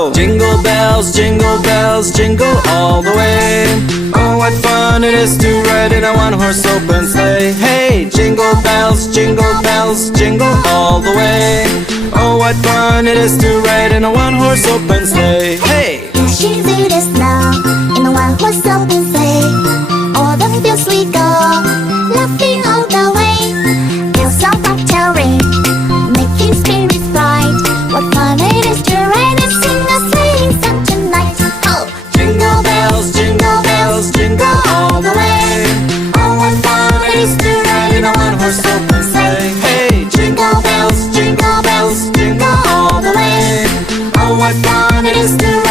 go! Jingle bells, jingle all the way. Oh, what fun it is to ride in a one-horse open sleigh. Hey, jingle bells, jingle all the way. Oh, what fun it is to ride in a one-horse open sleigh. Hey! Dashing through the snow in a one-horse open sleigh. All the fields we go, laughing all the way. Bells on bobtail ring, making spirits bright. What fun it is to ride and sing a sleighing song tonight. Oh, Jingle bells, jingle all the way. Oh, what fun it is to ride in a one-horse open sleigh. Hey, jingle bells, jingle all the way. Oh, what fun it is to ride